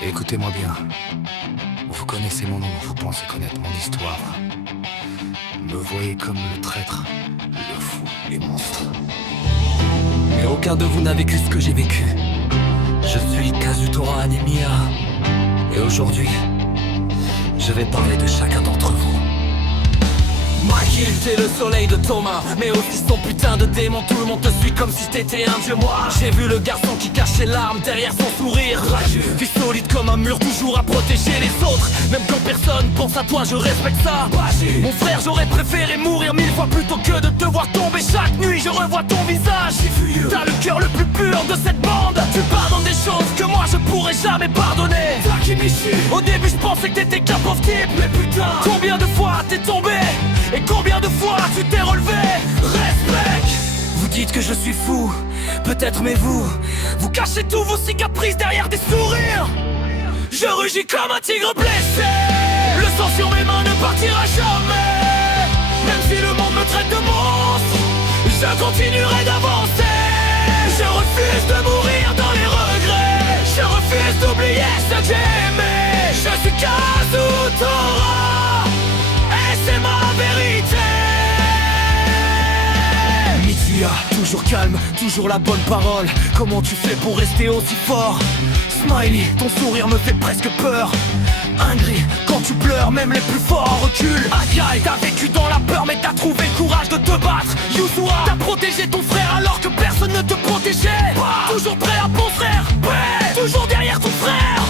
Écoutez-moi bien. Vous connaissez mon nom, vous pensez connaître mon histoire. Me voyez comme le traître, le fou, les monstres. Mais aucun de vous n'a vécu ce que j'ai vécu. Je suis Kazutora Hanemiya. Et aujourd'hui, je vais parler de chacun d'entre vous. Mikey, t'es le soleil de Thomas, mais aussi son putain de démon. Tout le monde te suit comme si t'étais un dieu. Moi, j'ai vu le garçon qui cache ses larmes derrière son sourire rageux. Fils solide comme un mur, toujours à protéger les autres. Même quand personne pense à toi, je respecte ça. Mon frère, j'aurais préféré mourir 1000 fois plutôt que de te voir tomber. Chaque nuit, je revois ton visage. T'as le cœur le plus pur de cette bande. Tu pardonnes des choses que moi je pourrais jamais pardonner. Au début, je pensais que t'étais qu'un pauvre type, mais putain, combien de fois t'es tombé? Et combien de fois tu t'es relevé? Respect. Vous dites que je suis fou, peut-être, mais vous cachez tous vos cicatrices derrière des sourires. Je rugis comme un tigre blessé. Le sang sur mes mains ne partira jamais. Même si le monde me traite de monstre, je continuerai d'avancer. Je refuse de mourir dans les regrets. Je refuse d'oublier ce que j'ai aimé. Je suis Kazutora, c'est ma vérité. Mitsuya, toujours calme, toujours la bonne parole. Comment tu fais pour rester aussi fort? Smiley, ton sourire me fait presque peur. Ingrid, quand tu pleures, même les plus forts reculent. Akai, t'as vécu dans la peur, mais t'as trouvé le courage de te battre. Yuzua, t'as protégé ton frère alors que personne ne te protégeait. Toujours prêt à bon frère, ouais, toujours derrière ton frère.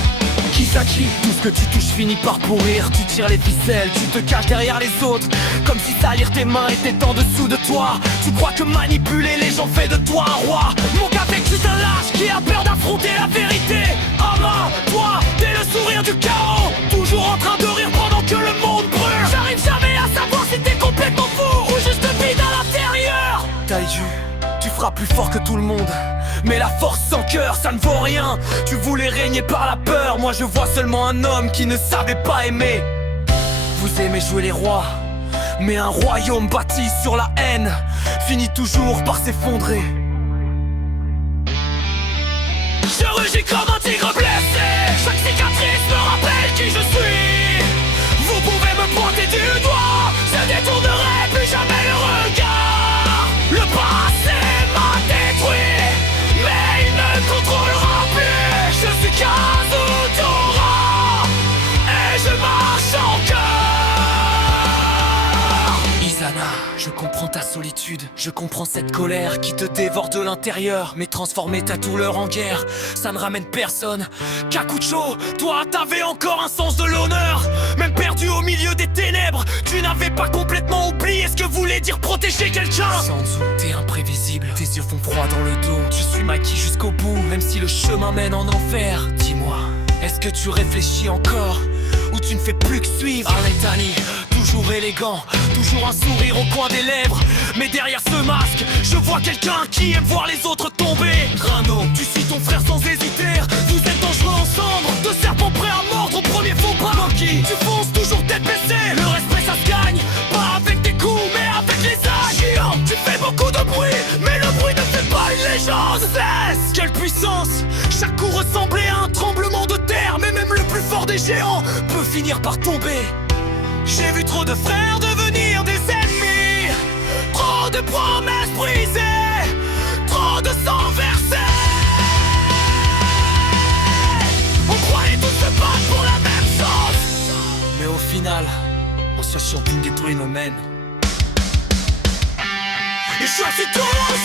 Kisaki, tout ce que tu touches finit par pourrir. Tu tires les ficelles, tu te caches derrière les autres, comme si salir tes mains était en dessous de toi. Tu crois que manipuler les gens fait de toi un roi. Mon gars, t'es juste un lâche qui a peur d'affronter la vérité. Ama, toi, t'es le sourire du chaos, toujours en train de rire pendant que le monde brûle. J'arrive jamais à savoir si t'es complètement fou ou juste vide à l'intérieur. Taiju, tu feras plus fort que tout le monde, mais la force sans cœur, ça ne vaut rien. Tu voulais régner par la peur, moi je vois seulement un homme qui ne savait pas aimer. Vous aimez jouer les rois, mais un royaume bâti sur la haine finit toujours par s'effondrer. Je rugis comme un tigre blessé. Chaque cicatrice me rappelle qui je suis. Vous pouvez me pointer du doigt, je détournerai plus jamais le regard. Le passé m'a détruit, mais il ne contrôlera plus. Je suis Kazutora et je marche en cœur. Izana, je comprends ta solitude, je comprends cette colère qui te dévore de l'intérieur. Mais transformer ta douleur en guerre, ça ne ramène personne. Kakucho, toi t'avais encore un sens de l'honneur. Même perdu au milieu des ténèbres, tu n'avais pas complètement oublié ce que voulait dire protéger quelqu'un. Sanzu, t'es imprévisible, tes yeux font froid dans le dos. Tu suis Mikey jusqu'au bout, même si le chemin mène en enfer. Dis-moi, est-ce que tu réfléchis encore ou tu ne fais plus que suivre? Arletani, toujours élégant, toujours un sourire au coin des lèvres, mais derrière ce masque, je vois quelqu'un qui aime voir les autres tomber. Rano, tu suis ton frère sans hésiter. Vous êtes dangereux ensemble, deux serpents prêts à mordre au premier faux pas. Monkey, tu fonces toujours tête baissée. Le respect ça se gagne, pas avec des coups, mais avec les âges. Géant, tu fais beaucoup de bruit, mais le bruit ne fait pas une légende. Cesse, quelle puissance! Chaque coup ressemblait à un tremblement de terre, mais même le plus fort des géants peut finir par tomber. J'ai vu trop de frères devenir des ennemis, trop de promesses brisées, trop de sang versé. On croyait tous se battre pour la même chose, mais au final, on se champignon détruit nos mènes. Et je suis toujours au